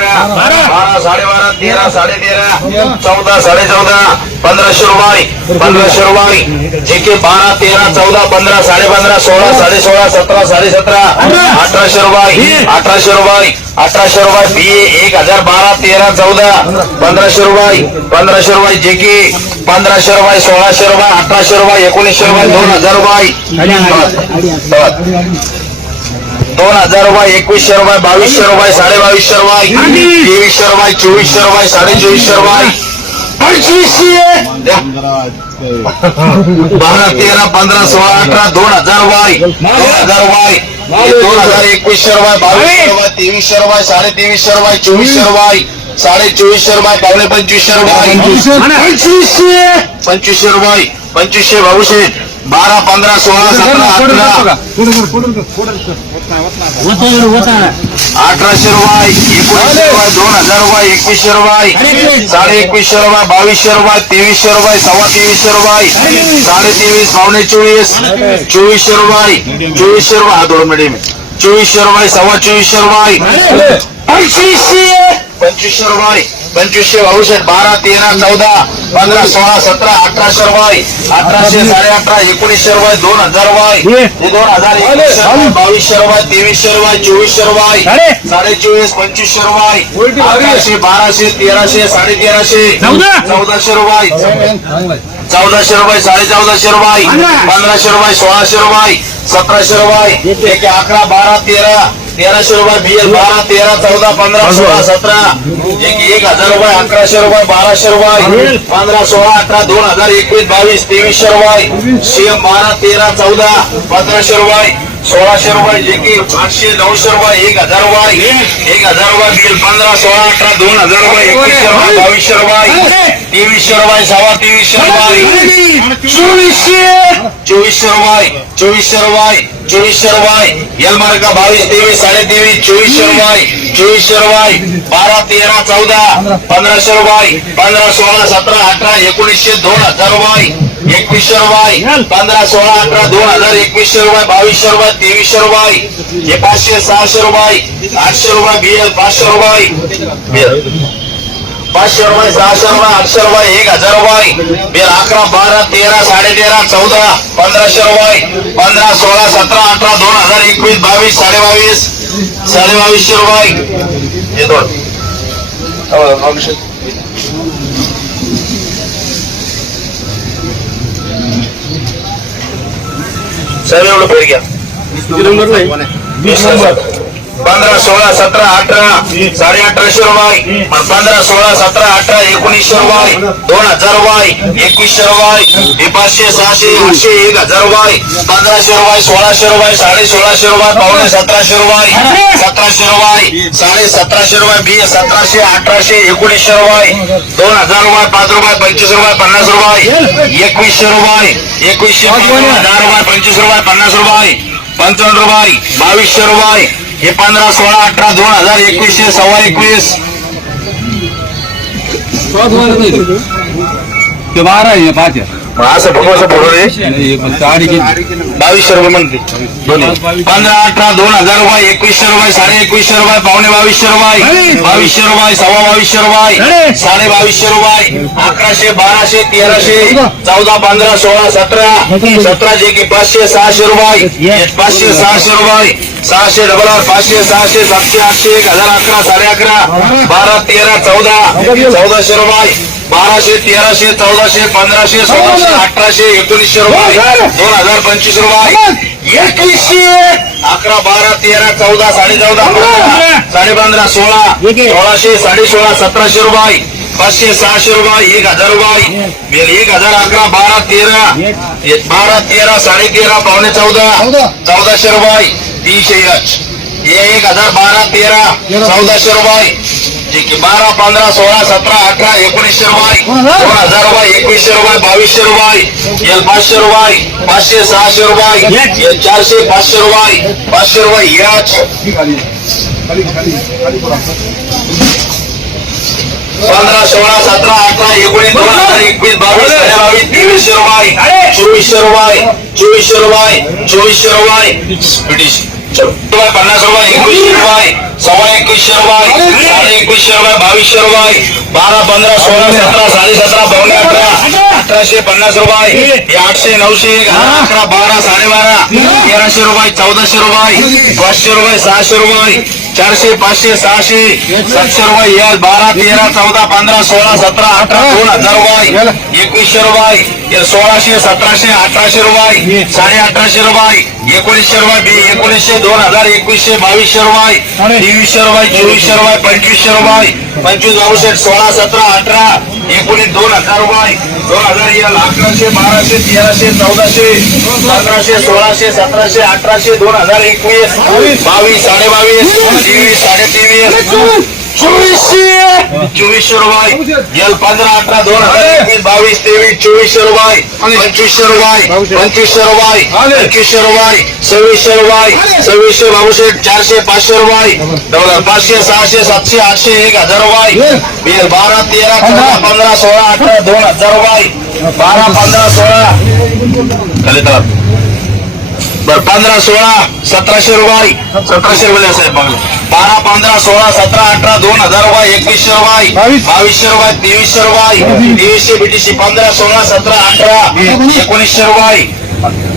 अकरा बारा साडेबारा तेरा साडे तेरा चौदा साडे चौदा पंधराशे रुपये पंधराशे रुपये. जे के बारा तेरा चौदा पंधरा साडे पंधरा सोळा साडे सोळा सतरा साडे सतरा अठराशे रुपये अठराशे रुपये अठराशे रुपये बी एक हजार बारा तेरा चौदा पंधराशे रुपये पंधराशे रुपये जे के पंधराशे रुपये सोळाशे रुपये अठराशे रुपये एकोणीसशे रुपये दोन हजार रुपये. दोन हजार रुपये एकवीसशे रुपये बावीसशे रुपये साडे बावीसशे रुपये तेवीसशे रुपये चोवीसशे रुपये साडे चोवीसशे रुपये पंचवीसशे द्या. बारा तेरा पंधरा सोळा अठरा दोन हजार रुपये दोन हजार रुपये हे दोन हजार एकवीसशे रुपये बावीसशे रुपये तेवीसशे रुपये साडे तेवीसशे रुपये चोवीसशे रुपये साडे चोवीसशे रुपये पावणे पंचवीसशे रुपये पंचवीसशे पंचवीसशे रुपये पंचवीसशे भाऊशे बारा पंधरा सोळा सतरा अठरा. अठराशे रुपये एकोणीसशे रुपये दोन हजार रुपये एकवीसशे रुपये साडे एकवीसशे रुपये बावीसशे रुपये तेवीसशे रुपये सव्वा तेवीसशे रुपये साडे तेवीस पावणे चोवीस चोवीसशे रुपये चोवीसशे रुपये हा दोन मिनिट चोवीसशे रुपये सव्वा चोवीसशे रुपये पंचवीसशे पंचवीसशे रुपये. पंचवीसशे भाऊशेठ बारा तेरा चौदा पंधरा सोळा सतरा अठराशे रुपये अठराशे साडे अठरा एकोणीसशे रुपये दोन हजार हे दोन हजार एकवीसशे रुपये बावीसशे रुपये तेवीसशे रुपये चोवीसशे रुपये साडे चोवीस पंचवीसशे रुपये अकराशे बाराशे तेराशे साडे तेराशे चौदाशे रुपये चौदाशे रुपये साडे चौदाशे रुपये पंधराशे रुपये सोळाशे रुपये सतराशे रुपये एक अकरा बारा तेरा. तेराशे रुपये बीएल बारा तेरा चौदा पंधरा सोळा सतरा. एक एक हजार रुपये अकराशे रुपये बाराशे रुपये पंधरा सोळा अठरा दोन हजार एकवीस बावीस तेवीसशे रुपये. सीएम बारा तेरा चौदा पंधराशे रुपये. सोळाशे रुपये जे की आठशे नऊशे रुपये एक हजार रुपये एक हजार रुपये बिल पंधरा सोळा अठरा दोन हजार रुपये एकवीसशे रुपये बावीसशे रुपये तेवीसशे रुपये सव्वा तेवीसशे रुपये चोवीसशे चोवीसशे रुपये चोवीसशे रुपये चोवीसशे रुपये एल मार्ग बावीस तेवीस साडे तेवीस चोवीसशे रुपये चोवीसशे रुपये बारा तेरा चौदा पंधराशे रुपये पंधरा सोळा सतरा अठरा एकोणीसशे दोन हजार रुपये एकवीसशे रुपये पंधरा सोळा अठरा दोन हजार एकवीसशे रुपये बावीसशे रुपये तेवीसशे रुपये हे पाचशे सहाशे रुपये आठशे रुपये बीएल पाचशे रुपये पाचशे रुपये सहाशे रुपये आठशे रुपये एक हजार रुपये. बिल अकरा बारा तेरा साडे तेरा चौदा पंधराशे रुपये पंधरा सोळा सतरा अठरा दोन हजार एकवीस बावीस साडे बावीस साडे बावीसशे रुपये हे दोन सर एवढं पेड घ्या वीस नंबर पंधरा सोळा सतरा अठरा साडे अठराशे रुपये पंधरा सोळा सतरा अठरा एकोणीसशे रुपये. दोन हजार रुपये एकवीसशे रुपये. हे पाचशे सहाशे आठशे एक हजार रुपये. पंधराशे रुपये सोळाशे रुपये साडे सोळाशे रुपये पावणे सतराशे रुपये. सतराशे रुपये साडे सतराशे रुपये बी सतराशे अठराशे एकोणीसशे रुपये. दोन हजार रुपये पाच रुपये पंचवीस रुपये पन्नास रुपये. एकवीसशे रुपये एकवीसशे दहा रुपये पंचवीस रुपये पन्नास रुपये. पंचावन्न रुपये बावीसशे रुपये. हे पंधरा सोळा अठरा दोन हजार एकवीसशे सव्वा एकवीस ते बारा आहे पाच. असं फोटो रे? बावीसशे रुपये म्हणते पंधरा अठरा दोन हजार रुपये एकवीसशे रुपये साडे एकवीसशे रुपये पावणे बावीसशे रुपये बावीसशे रुपये सव्वा बावीसशे रुपये साडे बावीसशे रुपये अकराशे बाराशे तेराशे चौदा पंधरा सोळा सतरा सतरा जे की पाचशे सहाशे रुपये पाचशे सहाशे रुपये सहाशे डबल आर पाचशे सहाशे सातशे आठशे एक हजार अकरा साडे अकरा बारा तेरा चौदा चौदाशे रुपये बाराशे तेराशे चौदाशे पंधराशे सोळाशे अठराशे एकोणीसशे रुपये दोन हजार पंचवीस रुपये एकवीसशे अकरा बारा तेरा चौदा साडे चौदा साडे पंधरा सोळा सोळाशे साडे सोळा सतराशे रुपये पाचशे सहाशे रुपये एक हजार रुपये एक हजार अकरा बारा तेरा बारा तेरा साडे तेरा पावणे चौदा. चौदाशे रुपये तीनशे यच हे एक हजार बारा तेरा चौदाशे रुपये. जे की बारा पंधरा सोळा सतरा अठरा एकोणीसशे रुपये. दोन हजार रुपये एकवीसशे रुपये बावीसशे रुपये. एल पाचशे रुपये पाचशे सहाशे रुपये. एल चारशे पाचशे रुपये पाचशे रुपये याच. पंधरा सोळा सतरा अठरा एकोणीस दोन हजार एकवीस बावीस बावीस तेवीसशे रुपये. चोवीसशे रुपये चोवीसशे रुपये चोवीसशे रुपये. ब्रिटिश. रुपये पन्नास रुपये एकवीसशे रुपये सव्वा एकवीसशे रुपये साडे एकवीसशे रुपये बावीसशे रुपये बारा पंधरा सोळा सतरा साडे सतरा पावणे अठरा अठराशे पन्नास रुपये हे आठशे नऊशे अकरा बारा साडेबारा तेराशे रुपये चौदाशे रुपये पाचशे रुपये सहाशे रुपये चारशे पाचशे सहाशे सातशे रुपये बारा तेरा चौदा पंधरा सोळा सतरा अठरा दोन हजार रुपये. एकवीसशे रुपये. सोळाशे सतराशे अठराशे रुपये. साडे अठराशे रुपये. एकोणीसशे रुपये एकोणीसशे दोन हजार एकवीसशे बावीसशे रुपये. तेवीसशे रुपये चोवीसशे रुपये पंचवीसशे रुपये. पंचवीस बावीसशे सोळा सतरा अठरा एकोणीस दोन हजार रुपये. दोन हजार या अकराशे बाराशे तेराशे चौदाशे पंधराशे सोळाशे सतराशे अठराशे दोन हजार एकवीस. बावीस साडे बावीस तेवीस साडे तेवीस चोवीसशे. चोवीसशे रुपये. एल पंधरा अठरा दोन हजार एकवीस बावीस तेवीस चोवीसशे रुपये. पंचवीसशे रुपये. पंचवीसशे रुपये. पंचवीसशे रुपये. सव्वीसशे रुपये. सव्वीसशे बाबूशे चारशे पाचशे रुपये. पाचशे सहाशे सातशे आठशे एक हजार रुपये. बारा तेरा चौदा पंधरा सोळा अठरा दोन हजार रुपये. बारा पंधरा सोळा. खाली बर पंधरा सोळा सतराशे रुपये. सतराशे रुपये साहेब बारा पंधरा सोळा सतरा अठरा दोन हजार रुपये एकवीसशे रुपये. बावीसशे रुपये तेवीसशे रुपये. तेवीसशे बीटीसी पंधरा सोळा सतरा अठरा एकोणीसशे रुपये.